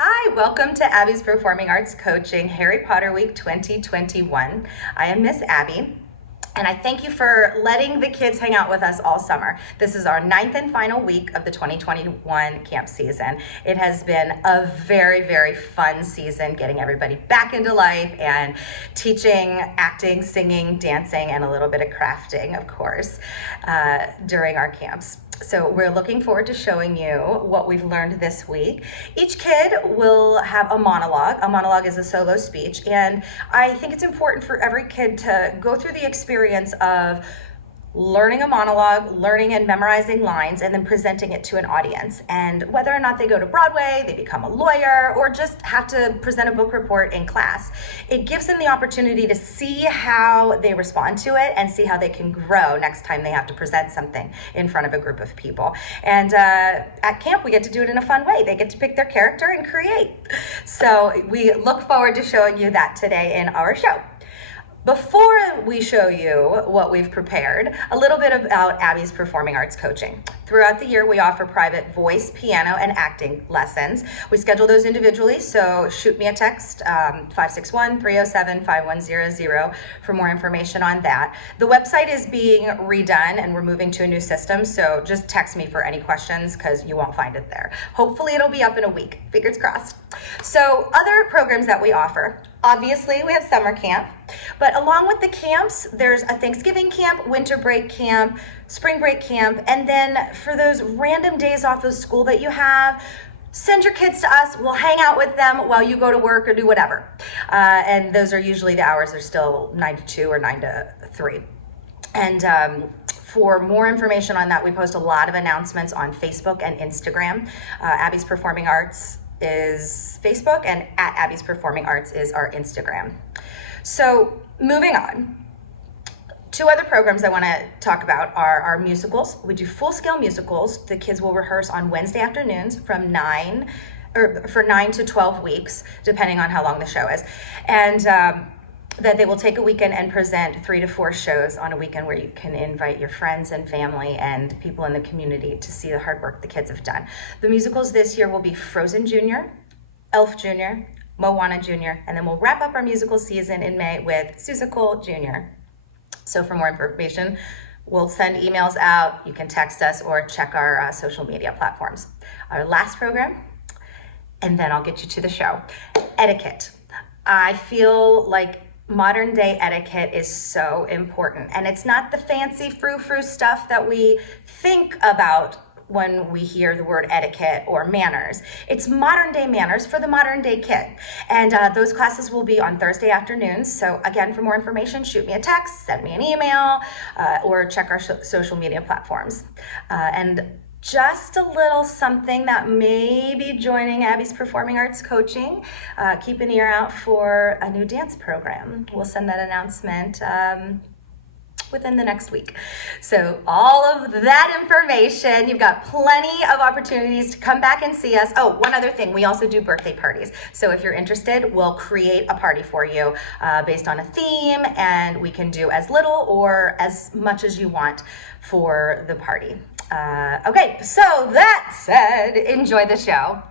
Hi, welcome to Abby's Performing Arts Coaching Harry Potter Week 2021. I am Miss Abby, and I thank you for letting the kids hang out with us all summer. This is our 9th and final week of the 2021 camp season. It has been a very, very fun season, getting everybody back into life and teaching, acting, singing, dancing, and a little bit of crafting, of course, during our camps. So we're looking forward to showing you what we've learned this week. Each kid will have a monologue. A monologue is a solo speech, and I think it's important for every kid to go through the experience of learning a monologue, learning and memorizing lines, and then presenting it to an audience. And whether or not they go to Broadway, they become a lawyer, or just have to present a book report in class, it gives them the opportunity to see how they respond to it and see how they can grow next time they have to present something in front of a group of people. And at camp, we get to do it in a fun way. They get to pick their character and create. So we look forward to showing you that today in our show. Before we show you what we've prepared, a little bit about Abby's Performing Arts Coaching. Throughout the year, we offer private voice, piano, and acting lessons. We schedule those individually, so shoot me a text, 561-307-5100 for more information on that. The website is being redone, and we're moving to a new system, so just text me for any questions because you won't find it there. Hopefully, it'll be up in a week. Fingers crossed. So, other programs that we offer. Obviously, we have summer camp, but along with the camps, there's a Thanksgiving camp, winter break camp, spring break camp, and then for those random days off of school that you have, send your kids to us. We'll hang out with them while you go to work or do whatever. And those are usually the hours are still 9 to 2 or 9 to 3. And for more information on that, we post a lot of announcements on Facebook and Instagram. Abby's Performing Arts is Facebook, and at Abby's Performing Arts is our Instagram. So moving on, two other programs I want to talk about are our musicals. We do full-scale musicals. The kids will rehearse on Wednesday afternoons from 9 to 12 weeks, depending on how long the show is. And that they will take a weekend and present 3 to 4 shows on a weekend where you can invite your friends and family and people in the community to see the hard work the kids have done. The musicals this year will be Frozen Jr., Elf Jr., Moana Jr., and then we'll wrap up our musical season in May with Seussical Jr. So for more information, we'll send emails out, you can text us or check our social media platforms. Our last program, and then I'll get you to the show, etiquette. I feel like modern day etiquette is so important, and it's not the fancy frou-frou stuff that we think about when we hear the word etiquette or manners. It's modern day manners for the modern day kid. And those classes will be on Thursday afternoons. So again, for more information, shoot me a text, send me an email, or check our social media platforms. And just a little something that may be joining Abby's Performing Arts Coaching. Keep an ear out for a new dance program. We'll send that announcement within the next week. So all of that information, you've got plenty of opportunities to come back and see us. Oh, one other thing, we also do birthday parties. So if you're interested, we'll create a party for you based on a theme, and we can do as little or as much as you want for the party. Okay, so that said, enjoy the show.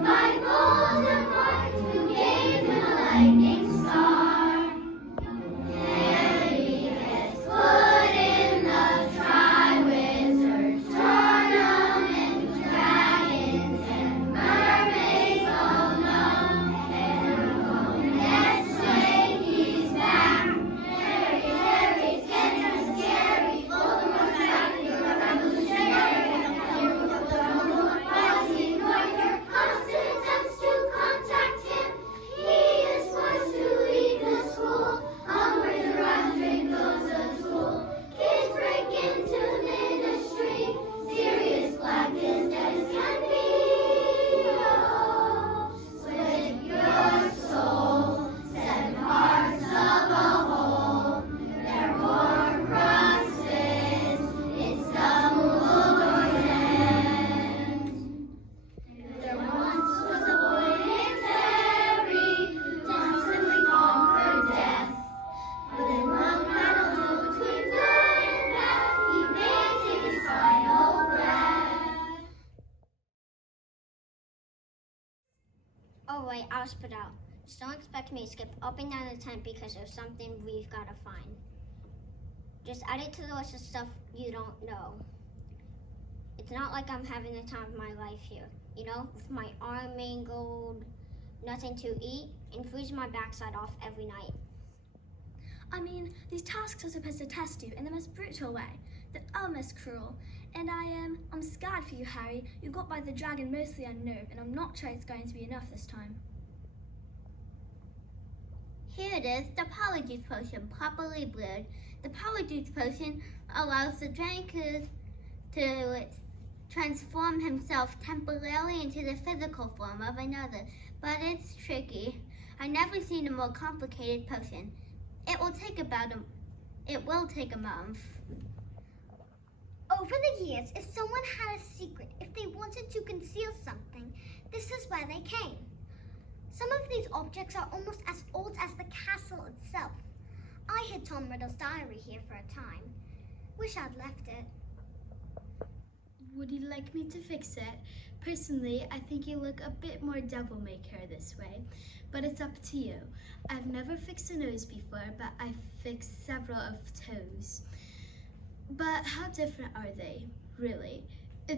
Back Alright, I'll spit out. Just don't expect me to skip up and down the tent because there's something we've gotta find. Just add it to the list of stuff you don't know. It's not like I'm having the time of my life here. You know, with my arm mangled, nothing to eat, and freezing my backside off every night. I mean, these tasks are supposed to test you in the most brutal way. They're almost cruel. And I'm scared for you, Harry. You got by the dragon mostly unnerved, and I'm not sure it's going to be enough this time. Here it is, the Polyjuice Potion, properly brewed. The Polyjuice Potion allows the dragon to transform himself temporarily into the physical form of another, but it's tricky. I've never seen a more complicated potion. It will take a month. Over the years, if someone had a secret, if they wanted to conceal something, this is where they came. Some of these objects are almost as old as the castle itself. I hid Tom Riddle's diary here for a time. Wish I'd left it. Would you like me to fix it? Personally, I think you look a bit more devil may care this way, but it's up to you. I've never fixed a nose before, but I've fixed several of toes. But how different are they, really?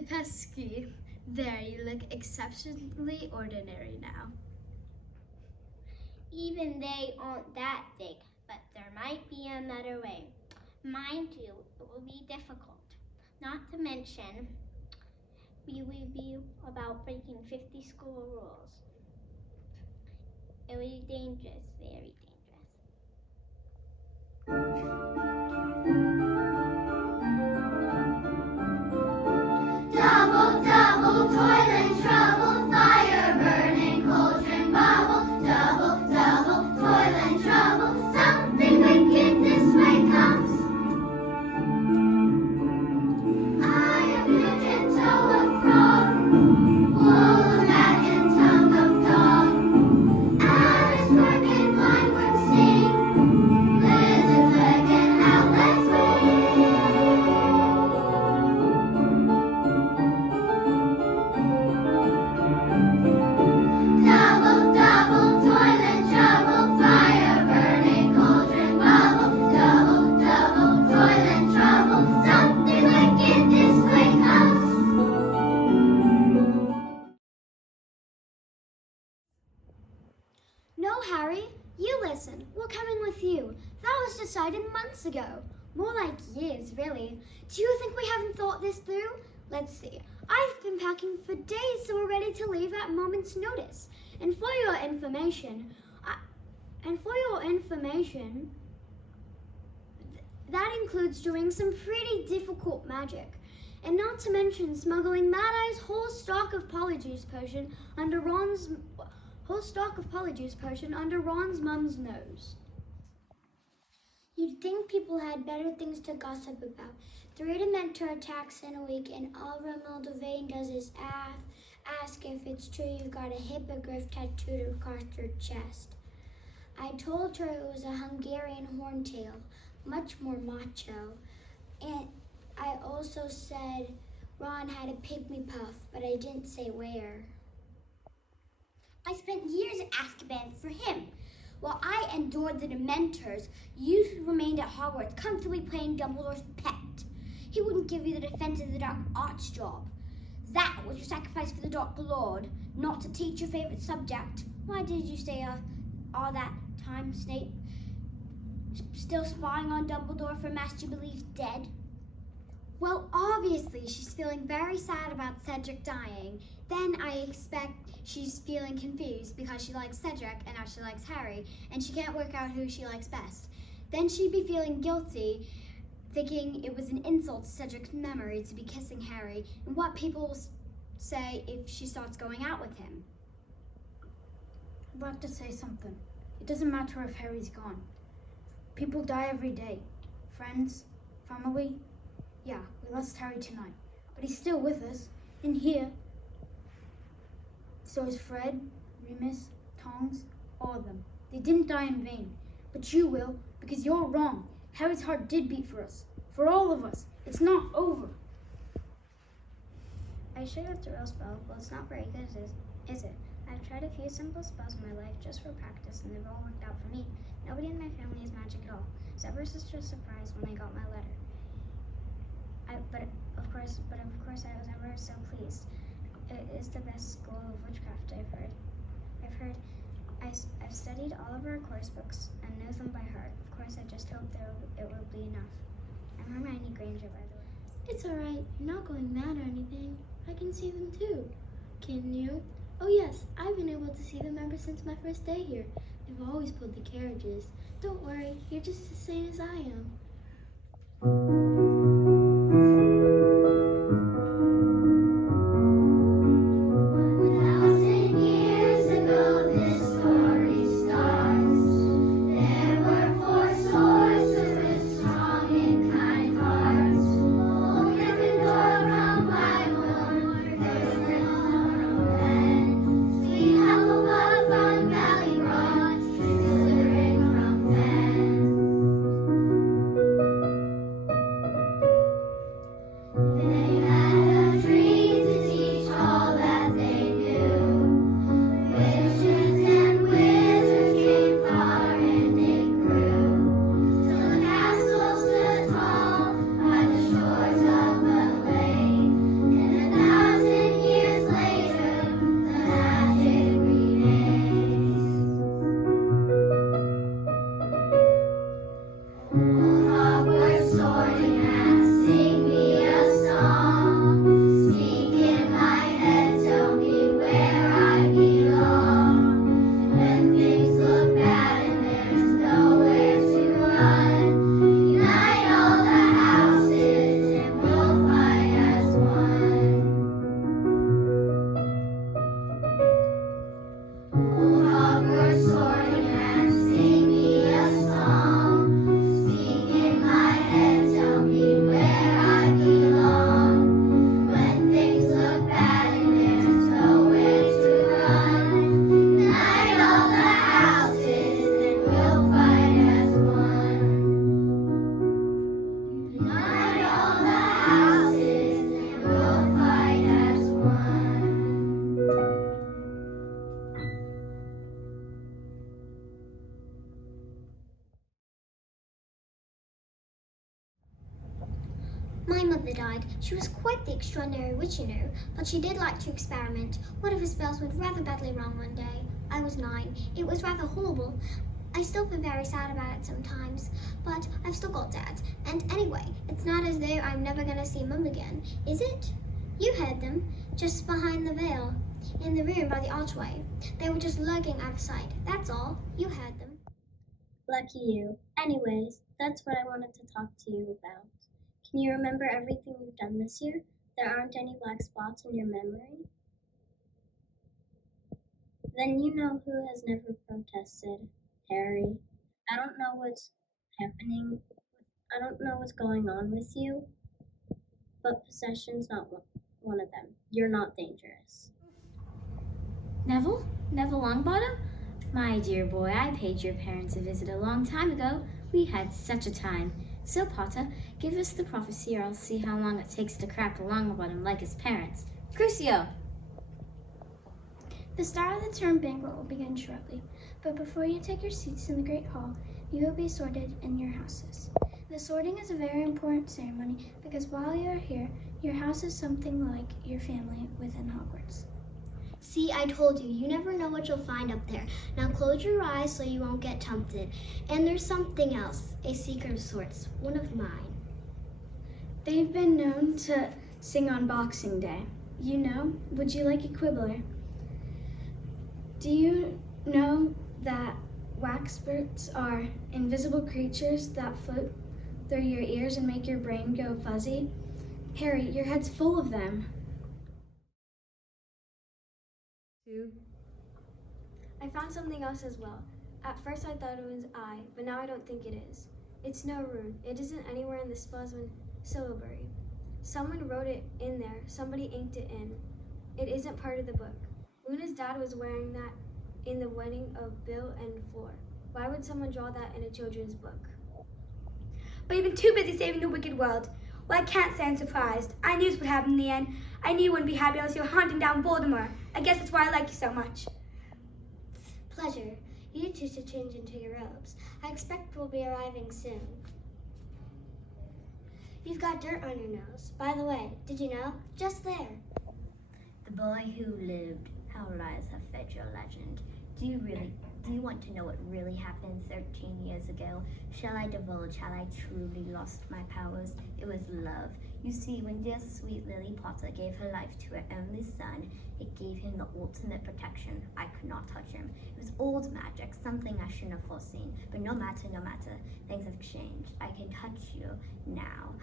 Pesky. There, you look exceptionally ordinary now. Even they aren't that thick, but there might be another way. Mind you, it will be difficult. Not to mention, we will be about breaking 50 school rules. It will be dangerous, very dangerous. Double, double, toilet trouble, fire burning, cauldron bubble. Double, double, toilet trouble, something wicked this way comes. I am huge and toe of frog, wool rat and tongue of dog. Alice working blind would sting, lizards licking out last week. Double, double, toilet trouble, fire burning, cauldron bubble. Double, double, toilet trouble, something wicked this way comes. No, Harry, you listen. We're coming with you. That was decided months ago. More like years, really. Do you think we haven't thought this through? Let's see. I've been packing for days, so we're ready to leave at a moment's notice. And for your information, that includes doing some pretty difficult magic. And not to mention smuggling Mad Eye's whole stock of Polyjuice Potion under Ron's mum's nose. You'd think people had better things to gossip about. 3 Dementor attacks in a week, and all Romilda Vane does is ask if it's true you've got a hippogriff tattooed across your chest. I told her it was a Hungarian horntail, much more macho. And I also said Ron had a pygmy puff, but I didn't say where. I spent years at Azkaban for him. While I endured the Dementors, you remained at Hogwarts, comfortably playing Dumbledore's pet. He wouldn't give you the Defense of the Dark Arts job. That was your sacrifice for the Dark Lord, not to teach your favorite subject. Why did you stay all that time, Snape? Still spying on Dumbledore for a master you believe dead? Well, obviously, she's feeling very sad about Cedric dying. Then I expect she's feeling confused because she likes Cedric and now she likes Harry, and she can't work out who she likes best. Then she'd be feeling guilty, thinking it was an insult to Cedric's memory to be kissing Harry, and what people will say if she starts going out with him. I'd like to say something. It doesn't matter if Harry's gone. People die every day. Friends, family. Yeah, we lost Harry tonight, but he's still with us, in here. So is Fred, Remus, Tongs, all of them. They didn't die in vain, but you will, because you're wrong. Harry's heart did beat for us, for all of us. It's not over. I should have the real spell. Well, it's not very good, is it? I've tried a few simple spells in my life just for practice, and they've all worked out for me. Nobody in my family is magic at all. Severus was just surprised when I got my letter. But of course, I was never so pleased. It is the best school of witchcraft, I've heard. I've studied all of our course books and know them by heart. Of course, I just hope it will be enough. I'm Hermione Granger, by the way. It's alright, you're not going mad or anything. I can see them too. Can you? Oh yes, I've been able to see them ever since my first day here. They've always pulled the carriages. Don't worry, you're just as sane as I am. 1,000 years ago, this story starts. There were 4 sorcerers, strong and kind hearts. Old Gryffindor from Highmore, Gryffindor from Fen. Sweet Hufflepuff from Valley-Broad, Slytherin from Fen. They had a dream to teach all that they knew. Witches and wizards came far and it grew, till the castle stood tall by the shores of the lake. And 1,000 years later, the magic remains. Old Hogwarts sorting hats, sing me a song. Speak in my head, tell me where I belong. When things look bad and there's nowhere to run, unite all the houses and we'll fight as one. Old Hogwarts sorting hats, sing me a song. Speak in my head, tell me where I belong. When things look bad and there's nowhere to run, unite all the houses and we'll fight as one. Unite all the houses and we'll fight as one. My mother died. She was quite the extraordinary witch, you know, but she did like to experiment. One of her spells went rather badly wrong one day. I was 9. It was rather horrible. I still feel very sad about it sometimes, but I've still got Dad. And anyway, it's not as though I'm never gonna see Mum again, is it? You heard them, just behind the veil, in the room by the archway. They were just lurking out of sight, that's all. You heard them. Lucky you. Anyways, that's what I wanted to talk to you about. Can you remember everything you've done this year? There aren't any black spots in your memory? Then you know who has never protested. Harry. I don't know what's happening. I don't know what's going on with you, but possession's not one of them. You're not dangerous. Neville? Neville Longbottom? My dear boy, I paid your parents a visit a long time ago. We had such a time. So, Potter, give us the prophecy or I'll see how long it takes to crack a Longbottom like his parents. Crucio! The start of the term banquet will begin shortly, but before you take your seats in the Great Hall, you will be sorted in your houses. The sorting is a very important ceremony because while you are here, your house is something like your family within Hogwarts. See, I told you, you never know what you'll find up there. Now close your eyes so you won't get tempted. And there's something else, a secret of sorts, one of mine. They've been known to sing on Boxing Day. You know, would you like a quibbler? Do you know that wax spurts are invisible creatures that float through your ears and make your brain go fuzzy? Harry, your head's full of them. I found something else as well. At first I thought it was I, but now I don't think it is. It's no rune. It isn't anywhere in the Spellsman syllabary. Someone wrote it in there. Somebody inked it in. It isn't part of the book. Luna's dad was wearing that in the wedding of Bill and Fleur. Why would someone draw that in a children's book? But you've been too busy saving the wicked world. Well, I can't say I'm surprised. I knew this would happen in the end. I knew you wouldn't be happy unless you were hunting down Voldemort. I guess that's why I like you so much. Pleasure. You two should change into your robes. I expect we'll be arriving soon. You've got dirt on your nose. By the way, did you know? Just there. The boy who lived. How lies have fed your legend. Do you want to know what really happened 13 years ago? Shall I divulge how I truly lost my powers? It was love. You see, when dear sweet Lily Potter gave her life to her only son, it gave him the ultimate protection. I could not touch him. It was old magic, something I shouldn't have foreseen. But no matter, things have changed. I can touch you now.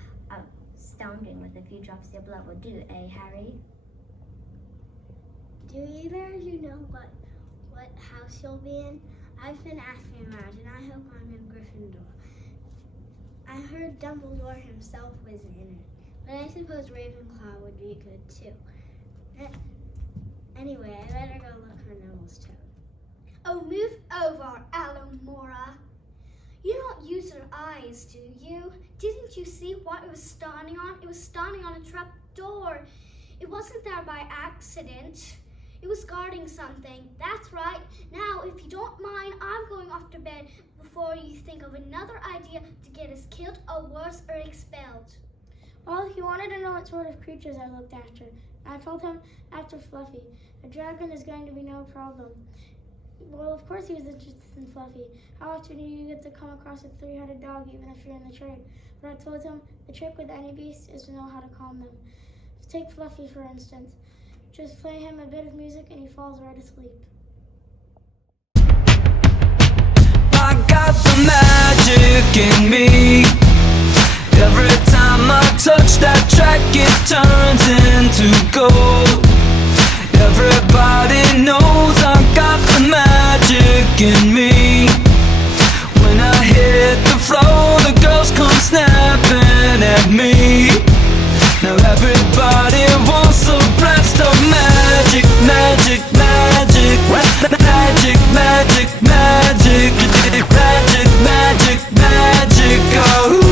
Astounding with a few drops of your blood will do, eh, Harry? Do either of you know what house you'll be in? I've been asking around, and I hope I'm in Gryffindor. I heard Dumbledore himself was in it, but I suppose Ravenclaw would be good too. Anyway, I better go look for Neville's toad. Oh, move over, Alamora. You don't use your eyes, do you? Didn't you see what it was standing on? It was standing on a trap door. It wasn't there by accident. It was guarding something. That's right. Now, if you don't mind, I'm going off to bed before you think of another idea to get us killed or worse, or expelled. Well, he wanted to know what sort of creatures I looked after. I told him after Fluffy. A dragon is going to be no problem. Well, of course he was interested in Fluffy. How often do you get to come across a three-headed dog even if you're in the trade? But I told him the trick with any beast is to know how to calm them. Take Fluffy, for instance. Just play him a bit of music and he falls right asleep. I got the magic in me. Every time I touch that track, it turns into gold. Everybody knows I got the magic in me. When I hit the floor, the girls come snapping at me. Now everybody wants a blast of magic, magic, magic, magic, magic, magic, magic, magic, magic, oh.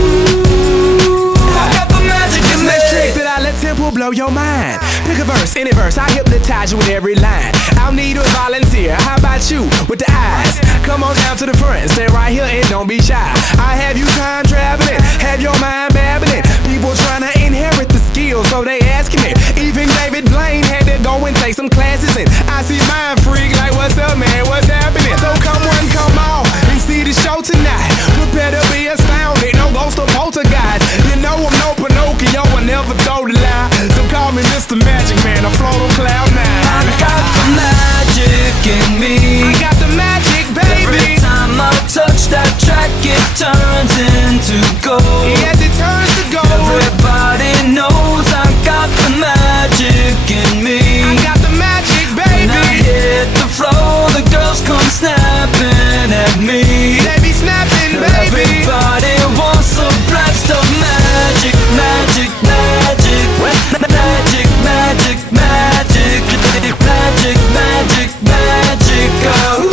I got the magic in me. Trick that I let tempo blow your mind. Pick a verse, any verse, I hypnotize you with every line. I'll need a volunteer, how about you with the eyes? Come on down to the front, stay right here and don't be shy. I have you time traveling, have your mind babbling. People trying to inherit the skills, so they asking it. Even David Blaine had to go and take some classes, and I see Mind Freak like, what's up, man, what's happening? So come on, come on, and see the show tonight. Prepare to be astounded, no ghost or poltergeist. You know I'm no Pinocchio, I never told a lie. So call me Mr. Magic Man, I float on cloud nine. I got the magic in me. I got the magic, baby. Every time I touch that track, it turns into gold. Yes, it turns to gold. Everybody knows I got the magic in me. I got the magic, baby. When I hit the floor, the girls come snapping at me. They be snapping, baby. Everybody wants a blast of magic, magic, magic, magic, magic, magic, magic, magic, magic, oh.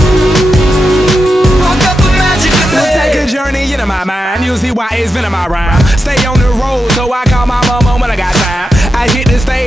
I got the magic in me. We'll take a journey into my mind. You'll see why it's been in my rhyme. Stay on the road, so I call my mama when I got time. I hit the stage